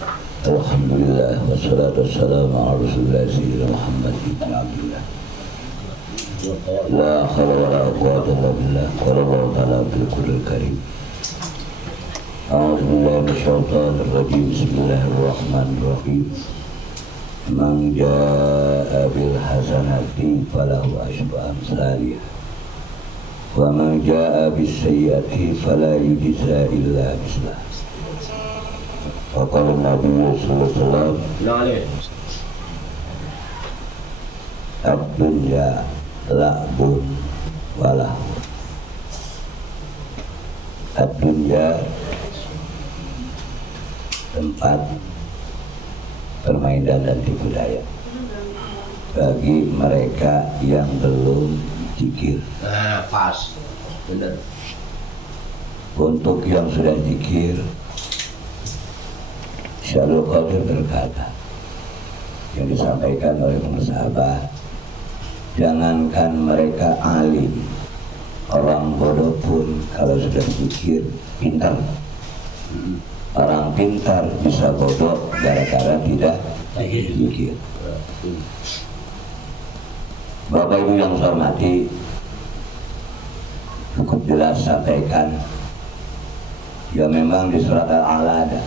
Alhamdulillah wassalatu wassalamu ala rasulillah sayyidina Muhammad ibn Abdullah. La hawla wa la quwwata illa billah. Qala Allah ta'ala fil Qur'anil Karim. A'udzu billahi minasyaitonir rajim. Bismillahirrahmanirrahim. Man jaa'a bil hasanati falahu asyru amsalih. Wa man jaa'a bis sayyi'ati fala yujza illa mislaha. Faqala Nabi sallallahu alaihi wasallam, ad-dunya la'bun walahu. Ad-dunya tempat permainan dan tipu daya bagi mereka yang belum zikir. Pas, benar. Untuk yang sudah zikir, Syaikhul Qadir berkata yang disampaikan oleh sahabat, jangankan mereka alim, orang bodoh pun kalau sudah zikir pintar. Orang pintar bisa bodoh gara-gara tidak zikir. Bapak Ibu yang saya hormati, cukup jelas sampaikan ya, memang di surat Al-A'la ada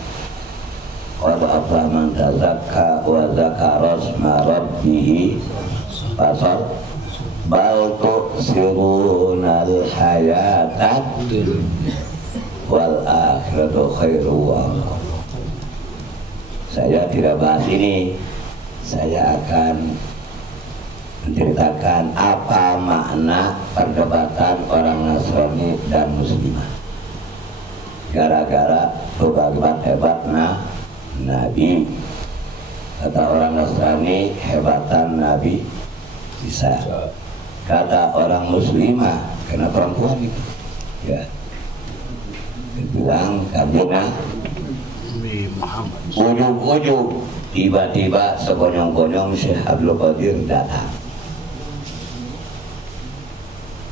qad aflaha man tazakka wa dzakara isma rabbih fasal bal tu'sirunal hayatad wal akhiratu khairu wa abqa. Saya tidak bahas ini. Saya akan menceritakan apa makna perdebatan orang Nasrani dan Muslimah gara-gara bagaimana hebatnya Nabi. Kata orang Nasrani, hebatan Nabi Isa. Kata orang Muslimah, karena perempuan itu ya, bilang kamu ujung-ujung tiba-tiba sekonyong-konyong Syekh Abdul Qadir datang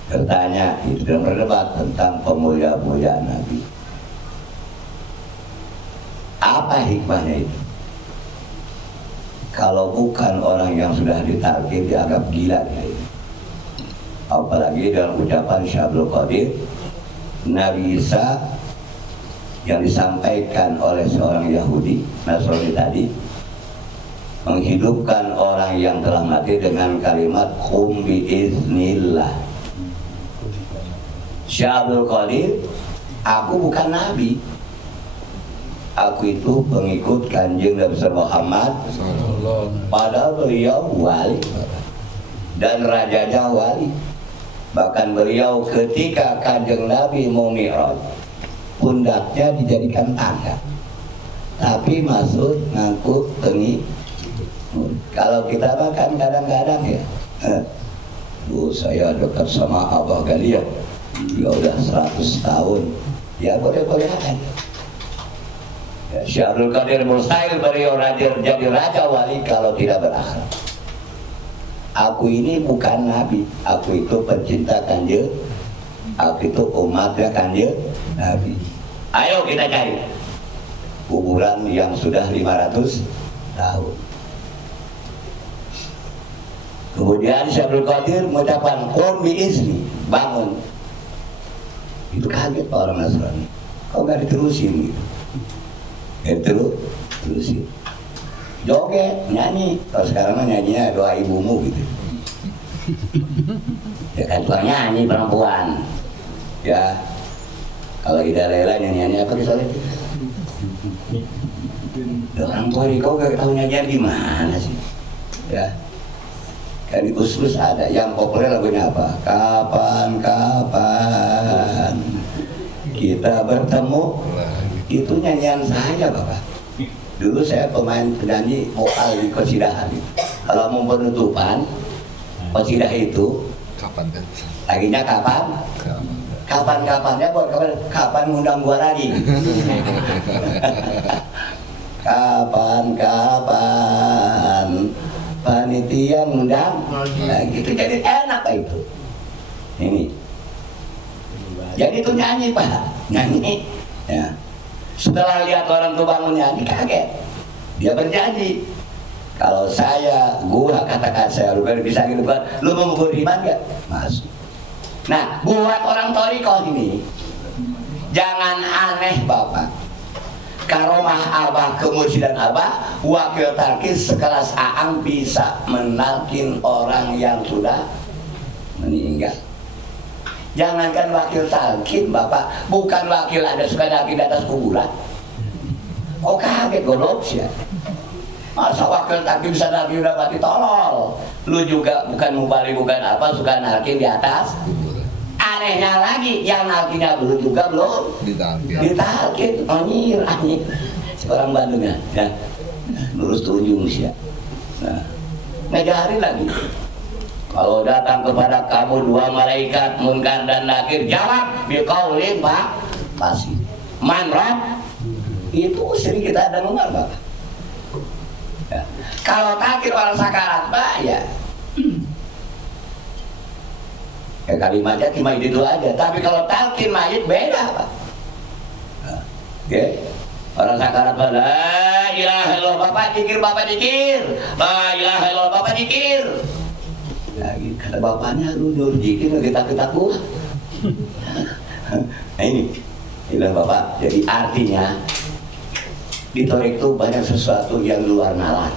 bertanya, itu dalam berdebat tentang pemulia-mulia Nabi. Apa hikmahnya itu? Kalau bukan orang yang sudah ditakdir dianggap gila ya ini. Apalagi dalam ucapan Syekh Abdul Qadir, Nabi Isa yang disampaikan oleh seorang Yahudi Nasrani tadi menghidupkan orang yang telah mati dengan kalimat qum bi iznillah. Syekh Abdul Qadir, aku bukan Nabi, aku itu pengikut Kanjeng Nabi Muhammad, padahal beliau wali dan rajanya wali. Bahkan beliau ketika Kanjeng Nabi mau mi'raj, pundaknya dijadikan tangga, tapi masuk ngangkut tengi. Kalau kita makan kadang-kadang ya, Bu, saya dekat sama Abah Galia, ya udah 100 tahun, ya boleh-boleh aja. Ya, Syekh Abdul Qadir mustahil beliau jadi raja wali kalau tidak berakhlak. Aku ini bukan Nabi, aku itu pencinta Kanjeng, aku itu umatnya Kanjeng Nabi. Ayo kita cari kuburan yang sudah 500 tahun. Kemudian Syekh Abdul Qadir mengucapkan qum bi izni, bangun. Itu kaget orang Nasrani, kok gak diterusin gitu. Terusin joget, nyanyi. Kalau sekarang mah nyanyinya doa ibumu gitu. Ya kan tukang nyanyi perempuan. Ya kalau Ida Lela nyanyiannya apa misalnya? Orang tua kau gak tahu nyanyian gimana sih? Ya kan di Uslus ada yang populer lagunya apa? Kapan-kapan kita bertemu. Itu nyanyian saya Bapak. Dulu saya pemain penyanyi vokal di Qasidah. Kalau mau penutupan Qasidah itu laginya kapan? Kapan-kapannya buat kapan ngundang gua lagi. Kapan-kapan panitia ngundang. Nah, gitu jadi enak Pak itu. Ini. Jadi itu nyanyi Pak, nyanyi. Ya. Setelah lihat orang tuh bangun nyanyi kaget. Dia berjanji, kalau gua katakan saya lu bisa gitu kan, lu mau beriman gak? Masuk. Nah, buat orang torikoh ini, jangan aneh Bapak. Karomah Abah, kemujidan Abah, wakil talkis sekelas Aang bisa menalkin orang yang sudah meninggal. Jangankan wakil talkin Bapak, bukan wakil ada suka nalkin di atas kuburan. Oh kaget goblok sih ya. Masa wakil talkin bisa nalkin udah mati tolol. Lu juga bukan mubali bukan apa suka nalkin di atas. Anehnya lagi yang nalkinnya belum ditalkin. Anyir orang Bandung ya. Lurus tunjung sih ya. Nah, ngajarin lagi. Kalau datang kepada kamu dua malaikat Munkar dan Nakir, jawab biqaulin Pak pasti. Man Rabb, itu sering kita dengar Pak. Ya. Kalau takir orang sakarat Pak ya. Ya kalimatnya cuma itu aja. Tapi kalau talqin mayit beda Pak. Oke. Orang sakarat Pak, la ilaha illallah Bapak dikir, la ilaha illallah Bapak dikir. Ya, kata bapaknya lu jikir kita kuat. Nah ini bilang Bapak, jadi artinya di Torik itu banyak sesuatu yang luar nalar.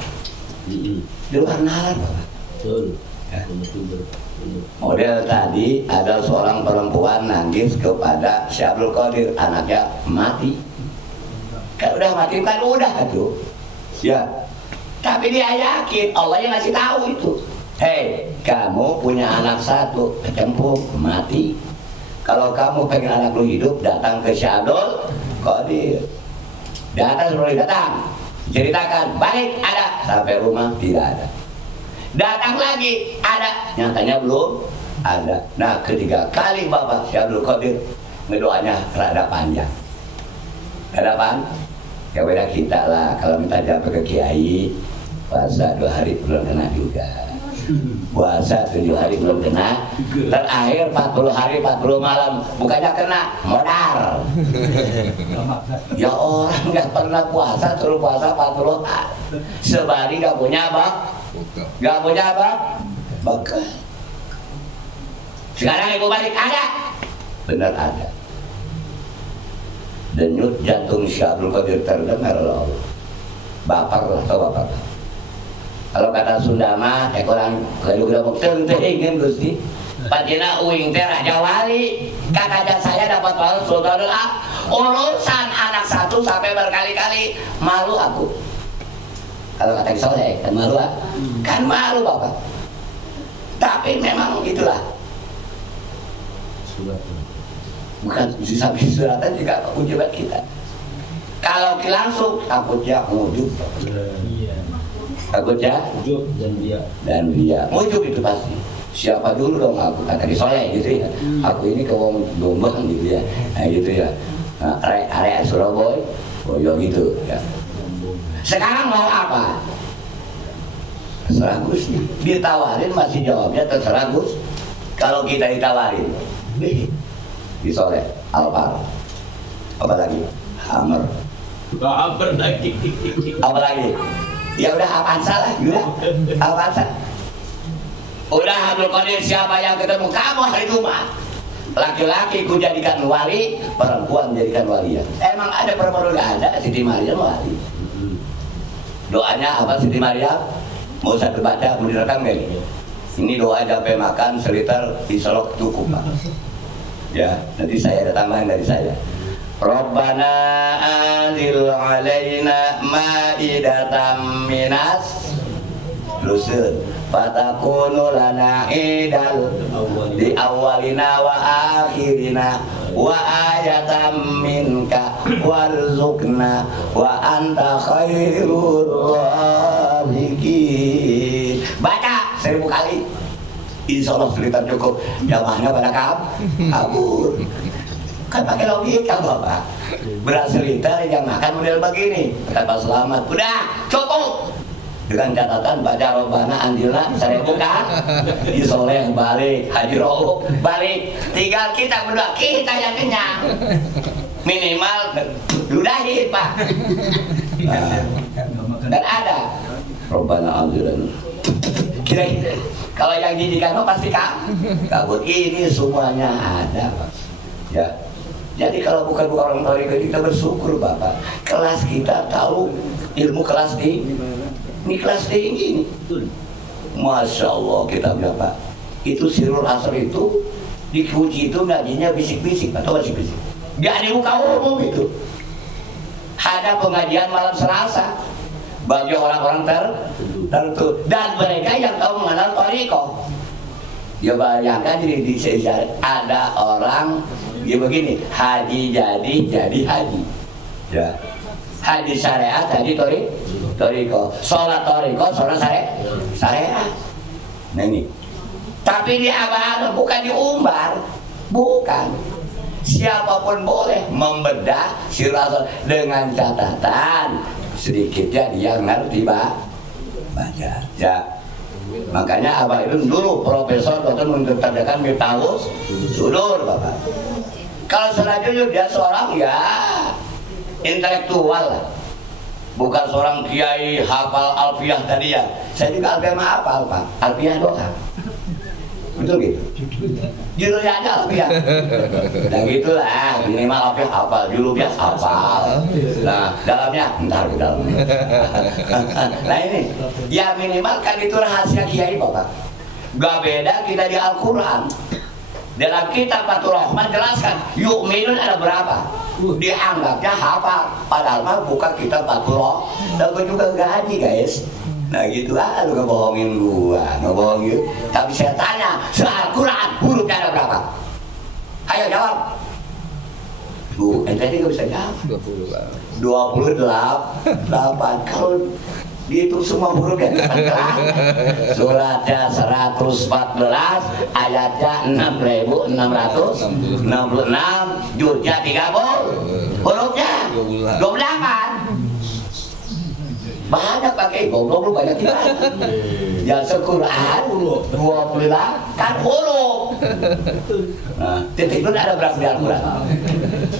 Di luar nalar Bapak. Betul. Ya. Model tadi ada seorang perempuan nangis kepada Syekh Abdul Qadir, anaknya mati. Kan udah mati kan udah tuh. Ya. Tapi dia yakin Allah yang ngasih tahu itu. Hei, kamu punya anak satu, kecemplung, mati. Kalau kamu pengen anak lu hidup, datang ke Syekh Abdul Qadir. Datang, ceritakan, balik ada, sampai rumah tidak ada. Datang lagi, ada, nyatanya belum ada. Nah, ketiga kali Bapak Syekh Abdul Qadir ngedoanya rada panjang. Kenapa? Ya beda kita lah, kalau minta jawab ke kiai, puasa 2 hari belum kena juga. Puasa 7 hari belum kena, terakhir 40 hari 40 malam bukannya kena, modal. Ya orang nggak pernah puasa suruh puasa 40 hari, sebari nggak punya bekal. Sekarang ibu balik ada, benar ada. Denyut jantung Syekh Abdul Qadir terdengar loh, baper lah atau baper. Kalau kata Sunda mah orang lalu udah mau tentengin Gusti. Panjena uing teh raja wali. Kakak saya dapat malu Sultanul Ak. Urusan anak satu sampai berkali-kali, malu aku. Kalau kata Soleh kan malu kan malu Bapak. Tapi memang itulah. Bukan bisa suratan juga ujian kita. Kalau langsung takutnya ngujub. Takutnya dan dia mujub itu pasti. Siapa dulu dong aku kata di Soleh gitu ya. Aku ini ke wong Jombang gitu ya. Nah gitu ya. Nah, area Surabaya, Boyo gitu ya. Sekarang mau apa? Terserah Gus. Ditawarin masih jawabnya terserah Gus. Kalau kita ditawarin di Soleh, Alpar, apa lagi? Hammer lagi. Apa lagi? Ya udah Avanza lah, udah Avanza. Udah Abdul Qadir siapa yang ketemu kamu hari Jumat? Laki-laki ku jadikan wali, perempuan jadikan wali. Emang ada perempuan nggak ada? Siti Maryam wali. Doanya apa Siti Maryam? Mau saya baca, mau direkam nggak ini? Ini doa sampai makan seliter diselok cukup Pak. Ya, nanti saya ada tambahan dari saya. Rabbana anzil alaina ma'idatan minas rusul fatakunu lana idal di awalina wa akhirina wa ayatan minka warzuqna wa anta khairur raziqin. Baca 1000 kali. Insya Allah cerita cukup. Jamaahnya pada kabur. Kan pakai logika Bapak. Beras liter yang makan model begini. Kata Selamat, udah cukup. Dengan catatan baca Robbana Anjilna 1000 kan. Di Soleh balik, Haji Rauf balik. Tinggal kita berdua, kita yang kenyang. Minimal ludahin Pak. Dan ada Robbana Aziran. Kira-kira kalau yang didikan pasti kabur. Ini semuanya ada, Pak. Ya. Jadi kalau bukan orang Toriko kita bersyukur, Bapak. Kelas kita tahu ilmu kelas tinggi. Ini kelas tinggi ini. Masya Allah kita berapa? Itu Sirul Asr itu dikunci itu ngajinya bisik-bisik, atau bisik-bisik. Gak dibuka umum itu. Ada pengajian malam Selasa bagi orang-orang tertentu dan mereka yang tahu mengenal Toriko. Ya bayangkan di ada orang ya begini, haji jadi haji. Ya. Haji syariat, haji Toriko. Sholat Toriko, sholat syariat. Nah ini. Tapi di abad bukan diumbar, bukan. Siapapun boleh membedah Sirul dengan catatan sedikitnya dia ngerti baca. Ya. Makanya Abah itu dulu Profesor Dr. mengerjakan Miftahus Sudur, Bapak. Kalau selanjutnya dia seorang ya intelektual lah. Bukan seorang kiai hafal alfiah tadi ya. Saya juga alfiah mah hafal, Pak. Alfiah doang. Betul gitu. Judulnya aja alfiah. Nah gitulah, minimal alfiah hafal, judulnya hafal. Nah, dalamnya entar di dalamnya. Nah ini, ya minimal kan itu rahasia kiai, Bapak. Gak beda kita di Al-Qur'an. Dalam kitab Fathur Rahman jelaskan, yu'minun ada berapa? Dianggapnya hafal, padahal mah bukan kitab Fathur Rahman. Dan gue juga gaji, guys. Nah gitu lu ngebohongin gua, ngebohongin. Tapi saya tanya, Al-Quran hurufnya ada berapa? Ayo jawab. Bu, tadi gak bisa jawab. 28. Kalau dihitung semua hurufnya suratnya 114, ayatnya 6.666, juznya 30, hurufnya 28. Banyak pakai goblok lu banyak kita. Ya Al-Quran 20 kan huruf. Nah, titik nun ada berapa di Al-Quran?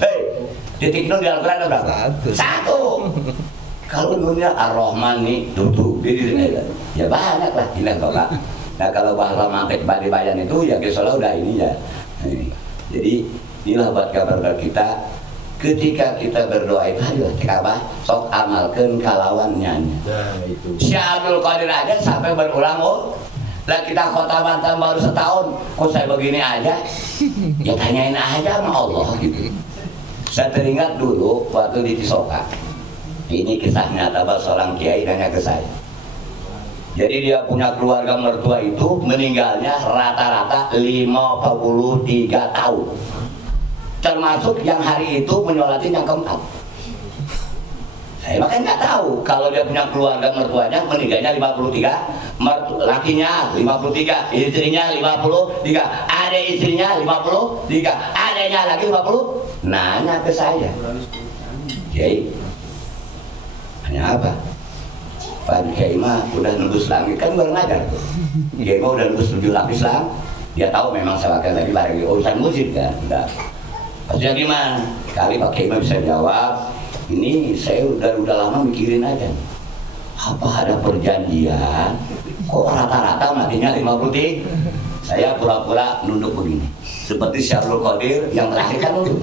Hei, titik nun di Al-Quran ada berapa? Satu. Kalau nunnya Ar-Rahman nih, tuh, ya banyak lah bilang Bapak. Nah kalau bahasa mantek badi bayan itu ya kesolah udah ini ya. Jadi inilah buat kabar kita. Ketika kita berdoa itu ayo Ka'bah sok amalkan kalawannya. Nah itu. Syekh Abdul Qadir aja sampai berulang lah kita khotaman baru setahun kok saya begini aja. Ya tanyain aja sama Allah gitu. Saya teringat dulu waktu di Cisoka. Ini kisah nyata seorang kiai nanya ke saya. Jadi dia punya keluarga mertua itu meninggalnya rata-rata 53 tahun. Termasuk yang hari itu menyolatin yang keempat. Saya makanya nggak tahu kalau dia punya keluarga mertuanya meninggalnya 53, lakinya 53, istrinya 53, ada istrinya 53, adanya lagi 50. Nanya ke saya, Kiai, hanya apa? Pak Kiai mah udah nembus langit kan baru ngajar. Kiai mah udah nembus 7 lapis lang. Dia tahu memang saya akan tadi lagi urusan musik kan. Enggak. Maksudnya gimana? Kali Pak Kiai bisa jawab, ini saya udah lama mikirin aja. Apa ada perjanjian? Kok rata-rata matinya 53? Saya pura-pura nunduk begini. Seperti Syarul Qadir yang terakhir kan nunduk.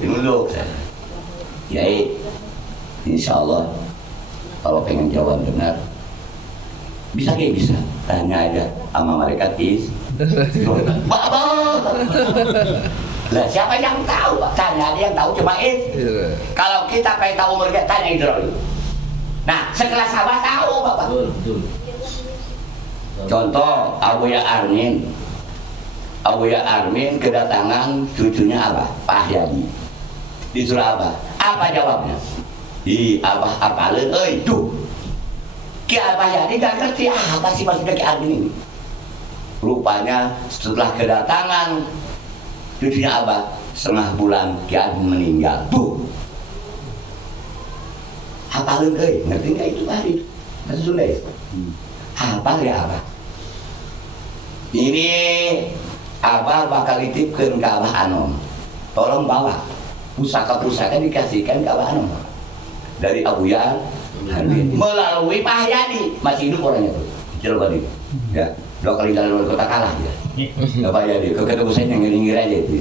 Nunduk saya. Kiai, insya Allah kalau pengen jawab benar, bisa Kiai bisa. Tanya aja sama malaikat Lah siapa yang tahu? Tanya dia yang tahu cuma Kalau kita pengen tahu umur kita tanya Israel. Nah, sekelas Abah tahu Bapak. Contoh Abuya Armin. Abuya Armin kedatangan cucunya Abah, Pak Yadi. Disuruh Abah. Apa jawabnya? Abah apalin tuh. Ki Abah Yadi gak ngerti apa sih maksudnya Ki Armin ini. Rupanya setelah kedatangan cucunya Abah setengah bulan Ki Armin meninggal. Tuh. Hafalin ngerti nggak itu tadi? Bahasa Sunda ya? Hafal ya Abah. Ini Abah bakal titipkeun ke Abah Anom. Tolong bawa pusaka-pusaka dikasihkan ke Abah Anom. dari Abuya Hamid melalui Pak Haryadi, masih hidup orangnya tuh, kecil banget ya, 2 kali jalan wali kota kalah dia. Pak Haryadi, ketemu saya nyengir-nyengir aja itu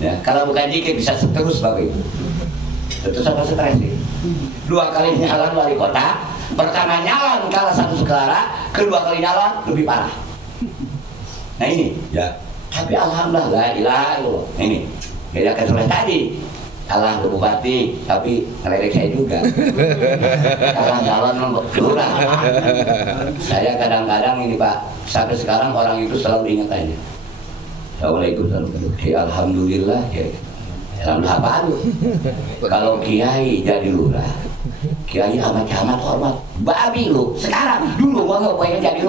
ya. Kalau bukan dikit bisa seterus Bapak itu. Itu sama stres nih. 2 kali nyalon wali kota, pertama nyalon kalah 1 suara, kedua kali nyalon lebih parah. Nah ini ya, tapi alhamdulillah la ilaha illallah. Ini beda kesulitan tadi. Kalah ke bupati, tapi ngeledek saya juga. Kalah calon lurah. Saya kadang-kadang ini Pak, sampai sekarang orang itu selalu ingat aja. Assalamualaikum warahmatullahi wabarakatuh. Alhamdulillah ya. Alhamdulillah apaan lu? Kalau kiai jadi lurah, kiai sama camat hormat. Babi lu. Sekarang dulu gua nggak pengen jadi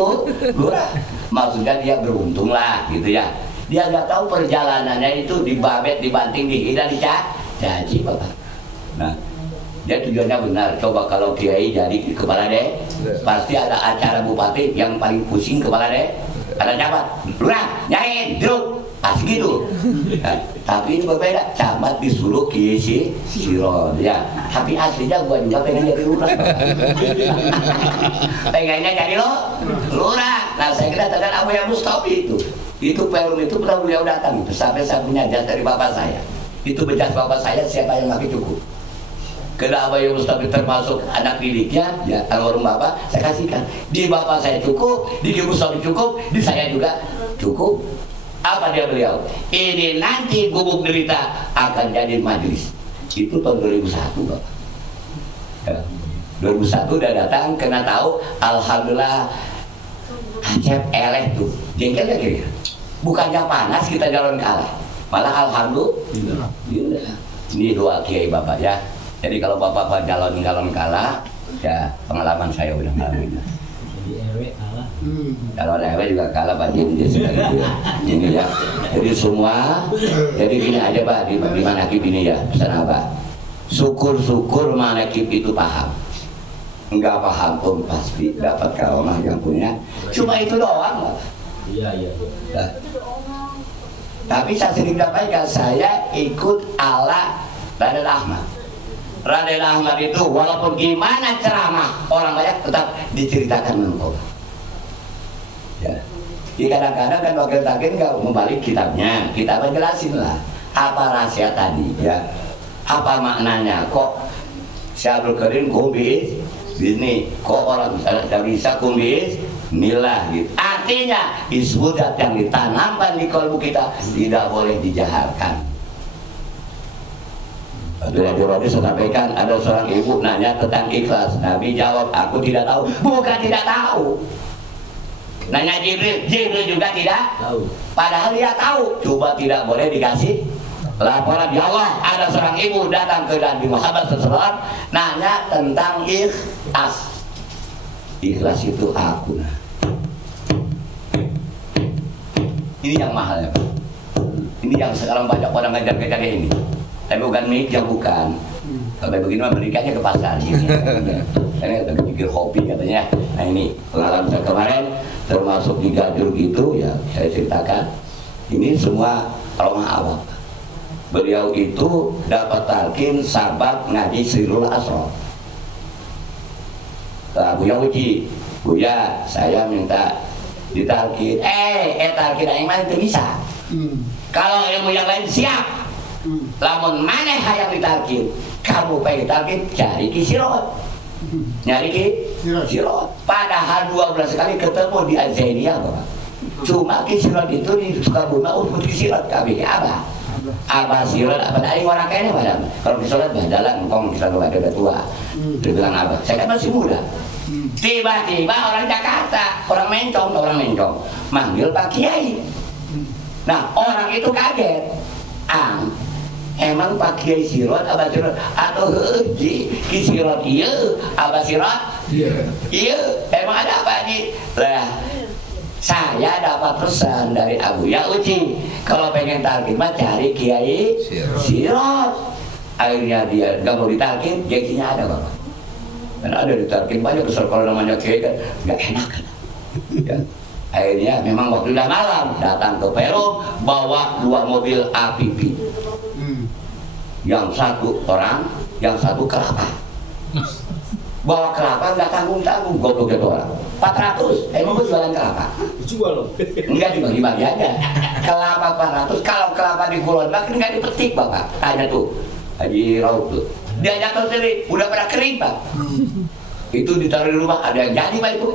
lurah. Maksudnya dia beruntung lah gitu ya. Dia nggak tahu perjalanannya itu dibabet, dibanting, dihina, dicaci Bapak. Nah, dia tujuannya benar. Coba kalau kiai jadi kepala desa, pasti ada acara bupati yang paling pusing kepala desa. Ada camat, lurah, nyariin, duduk, pasti gitu. Nah, tapi ini berbeda. Camat disuruh kiai Sirot, ya. Tapi aslinya gua juga pengen jadi lurah. Pengennya jadi lurah. Nah, saya kira dengan Abu Ya Mustafi itu pelum itu pernah beliau datang itu sampai saya punya jas dari bapak saya. Itu bejas bapak saya, siapa yang pakai cukup. Karena Abu Ya Mustafi termasuk anak didiknya, ya almarhum bapak, saya kasihkan. Di bapak saya cukup, di Ibu Mustafi cukup, di saya juga cukup. Apa dia beliau? Ini nanti gubuk derita akan jadi majelis. Itu tahun 2001 Bapak. Ya. 2001 udah datang, kena tahu, alhamdulillah Acep eleh tuh, jengkel gak kira? Bukannya panas kita jalan kalah, malah alhamdulillah. Ini doa kiai bapak ya. Jadi kalau bapak jalan kalah, ya pengalaman saya udah ngalamin. Kalau RW juga kalah Pak Jin ini ya. Jadi semua, jadi gini aja Pak di manakib ini ya, pesan apa? Syukur-syukur manakib itu paham. Enggak paham pun pasti dapat karomah yang punya. Cuma itu doang. Iya. Nah, tapi saya sering sampaikan, saya ikut ala Raden Ahmad. Raden Ahmad itu walaupun gimana ceramah orang banyak tetap diceritakan menurut. Ya. Jadi kadang-kadang kan wakil takir nggak membalik kitabnya, kita menjelasin lah apa rahasia tadi ya, apa maknanya kok Syahrul Karim kumbis ini, kok orang bisa kumbis milah gitu. Artinya isbudat yang ditanamkan di kalbu kita tidak boleh dijahalkan. Jadi saya sampaikan ada seorang ibu nanya tentang ikhlas, Nabi jawab aku tidak tahu. Bukan tidak tahu. Nanya Jibril juga tidak tahu. Padahal dia tahu. Coba tidak boleh dikasih laporan. Ya Allah, ada seorang ibu datang ke Nabi Muhammad SAW nanya tentang ikhlas. Ikhlas itu aku. Ini yang mahal ya Pak. Ini yang sekarang banyak orang ngajar-ngajar ini. Tapi bukan meja, bukan. Kalau begini mah berikannya ke pasar ini. Ini ada pikir hobi katanya. Nah ini pengalaman saya kemarin termasuk di Gadur gitu ya, saya ceritakan. Ini semua aroma awal. Beliau itu dapat talqin sabab ngaji Sirul Asrar. Buya uji, Buya saya minta ditalqin. Talqin yang mana itu bisa. Kalau ilmu yang lain siap. Lamun mana hayang ditalqin, kamu pengen ditalqin cari kisirot. Nyari kisirot. Padahal 12 kali ketemu di Al-Zainiyah Bapak. Cuma kisirot itu di Sukabumi untuk kisirot kami apa? Apa sirot apa dari orang kayaknya Madam. Kalau kisirot badalan ngomong kita udah tua. Dia bilang apa? Saya kan masih muda. Tiba-tiba orang Jakarta, orang Mencong manggil Pak Kiai. Nah orang itu kaget. Emang Pak Kiai Sirot apa Sirot atau Sirot iya apa Sirot iya emang ada apa nih lah. Saya dapat pesan dari Abu Ya Uci kalau pengen talqin mah cari Kiai Sirot. Akhirnya dia nggak mau ditalqin, gengsinya ada Bapak. Dan ada ditalqin banyak besar kalau namanya Kiai kan nggak enak kan. Ya. Akhirnya memang waktu udah malam datang ke Perum bawa 2 mobil APP. Yang satu orang, yang satu kelapa. Bawa kelapa nggak tanggung-tanggung, goblok itu orang. 400, emang gue jualan kelapa? Jual loh. Enggak, dibagi-bagi aja. Kelapa 400, kalau kelapa di Kulon makin nggak dipetik bapak. Tanya tuh, Haji Rauf tuh. Dia jatuh sendiri, udah pada kering pak. Itu ditaruh di rumah, ada yang jadi pak itu.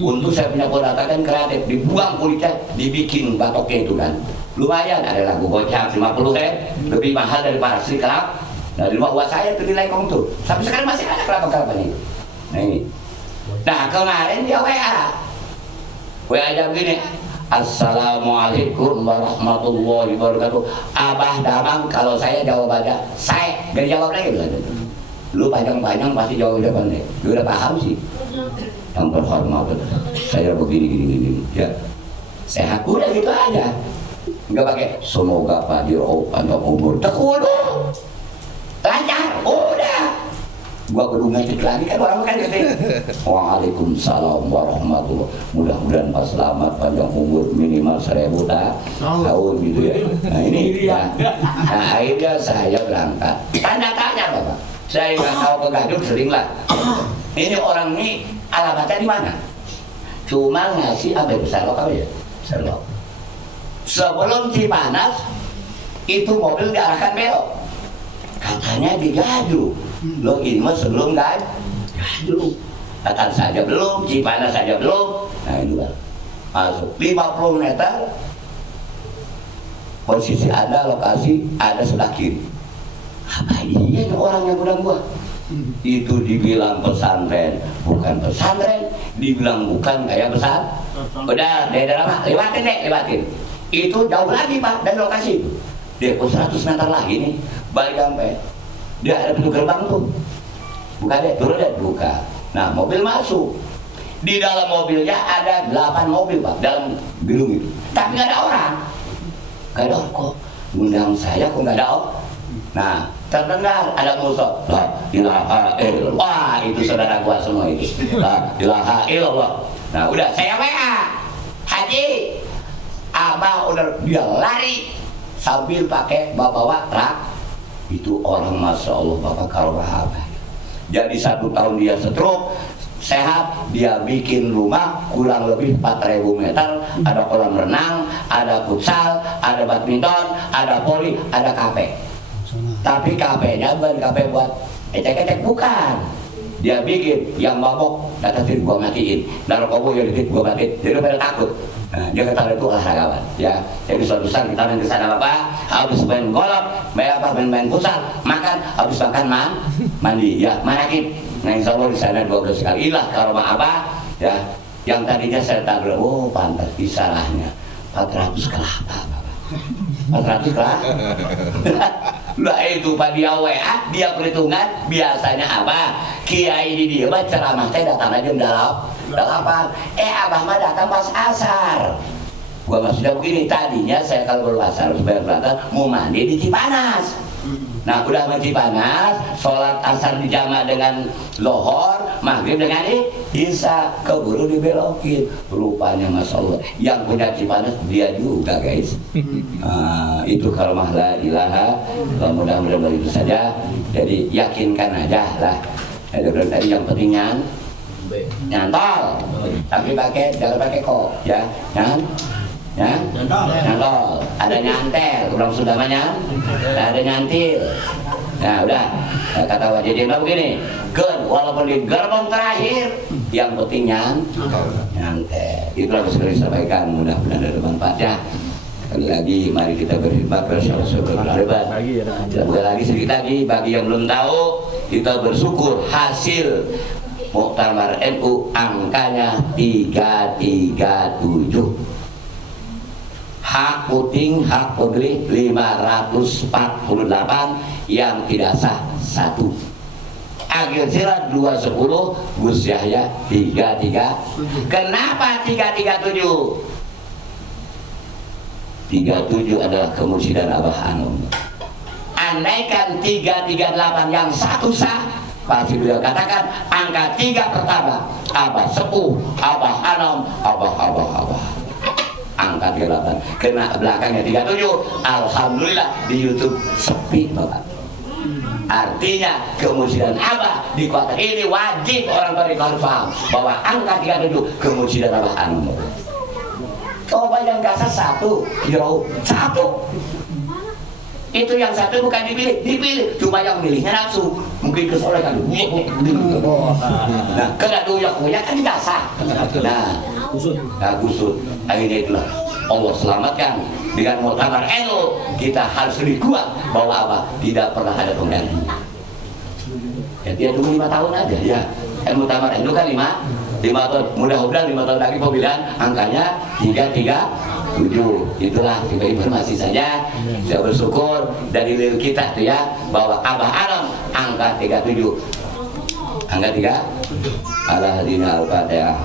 Untuk saya punya ponakan kreatif, dibuang kulitnya, dibikin batoknya itu kan. Lumayan, ada lagu gocap 50 lebih mahal daripada asli kelapa. Nah di rumah saya itu nilai kamu tuh. Sampai sekarang masih ada kelapa-kelapanya itu. Nah ini. Nah kemarin dia WA aja begini. Assalamualaikum warahmatullahi wabarakatuh. Abah Damang, kalau saya jawabannya saya gak jawab lagi loh. Lu panjang-panjang pasti jawab jawabannya. Gue udah paham sih. Yang terhormat, saya begini ya. Sehat udah gitu aja. Enggak pakai semoga Pak Jiro panjang umur terkudu. Lancar, udah. Gua kudu ngecek lagi kan orang kan gitu. Waalaikumsalam warahmatullahi. Mudah-mudahan Pak selamat panjang umur minimal 1000 tahun gitu ya. Nah ini ya. Nah akhirnya saya berangkat. Tanda tanya Bapak. Saya nggak tahu ke Gadung sering lah. Ini orang ini alamatnya di mana? Cuma ngasih apa itu Serlok apa ya? Serlok. Sebelum Cipanas itu mobil diarahkan belok. Katanya di Gadung. Lo ini mah sebelum Gadung. Katan saja belum, Cipanas saja belum. Nah ini bang. Masuk 50 meter. Posisi ada lokasi ada sebelah kiri. Apa iya orang yang bilang gua? Itu dibilang pesantren, bukan pesantren. Dibilang bukan kayak pesantren. Udah, daerah lama, lewatin. Itu jauh lagi pak, dan lokasi itu. Dia pun 100 meter lagi nih, balik sampai. Dia ada pintu gerbang tuh. Buka deh, turun deh, buka. Nah, mobil masuk. Di dalam mobilnya ada 8 mobil pak, dalam gedung itu. Tapi nggak ada orang. Nggak ada orang kok. Undang saya kok nggak ada orang. Nah, terdengar ada musuh. La ilaha illallah. Wah, itu saudara gua semua itu. La ilaha illallah. Nah, udah saya WA. Haji, abah udah dia lari sambil pakai bawa truk. Itu orang masya Allah bapak kalau abah. Jadi 1 tahun dia stroke, sehat, dia bikin rumah kurang lebih 4000 meter, ada kolam renang, ada futsal, ada badminton, ada voli, ada kafe. Tapi kafenya bukan kafe buat ecek-ecek, bukan. Dia bikin yang mabok datang sini gua matiin, naruh kobo yang dikit gua matiin, jadi pada takut. Nah, dia kata itu olahragawan, ya. Jadi suatu saat kita main ke sana bapak, habis main golf, main futsal, makan, habis makan mandi, ya, manakin. Nah, insya Allah di sana 12 kali lah kalau apa, ya. Yang tadinya saya tahu, oh pantas istilahnya 400 kelapa, bapak. 400 kelapa. Lah itu Pak dia WA, dia perhitungan biasanya apa? Kiai di dia mah ceramah teh datang aja jam 8. Abah mah datang pas asar. Gua maksudnya begini, tadinya saya kalau berasar supaya berangkat mau mandi di Cipanas. Nah udah di Cipanas, sholat asar dijama dengan lohor, maghrib dengan isya, keburu dibelokin. Rupanya masya Allah, yang punya Cipanas dia juga guys. Itu kalau la ilaha, mudah-mudahan begitu saja. Jadi yakinkan aja lah. Tadi yang pentingnya nyantol, tapi jangan pakai kok, ya, nyantol, ada nyantel, orang sudah banyak, ada nyantil. Nah udah, kata wajah jenderal begini, walaupun di gerbong terakhir, yang penting nyantel. Itulah bisa disampaikan, mudah-mudahan ada manfaatnya. Sekali lagi, mari kita berkhidmat bersama-sama. Lagi sedikit lagi, bagi yang belum tahu, kita bersyukur hasil Muktamar NU angkanya 337. Hak puting, hak putih 548, yang tidak sah 1. Akhir sirat 210, Gus Yahya 33. Kenapa 337? 37 adalah kemursidan Abah Anom. Andaikan 338 yang 1 sah, pasti beliau katakan angka 3 pertama Abah Sepuh, Abah Anom, Abah. Angka 38. Kena belakangnya 37. Alhamdulillah di YouTube sepi Bapak. Artinya kemusidan Abah di kota ini wajib orang Bariku harus paham bahwa angka 37 kemusidan Abah anu. Coba yang kasar satu, kiro satu. Itu yang satu bukan dipilih, cuma yang milihnya nafsu. Mungkin kesolekan. Nah, kena doyak-doyak kan dasar. Nah, gusut. Akhirnya itulah Allah selamatkan dengan muktamar NU. Kita harus lebih kuat bahwa apa? Tidak pernah ada pengganti. Ya, dia tunggu 5 tahun aja ya. Muktamar NU kan 5 tahun. Mudah-mudahan 5 tahun lagi pemilihan angkanya 337. Itulah informasi saja. Saya bersyukur dari diri kita tuh ya bahwa Abah Anom angka 37. Angka 3. Al-Fatihah.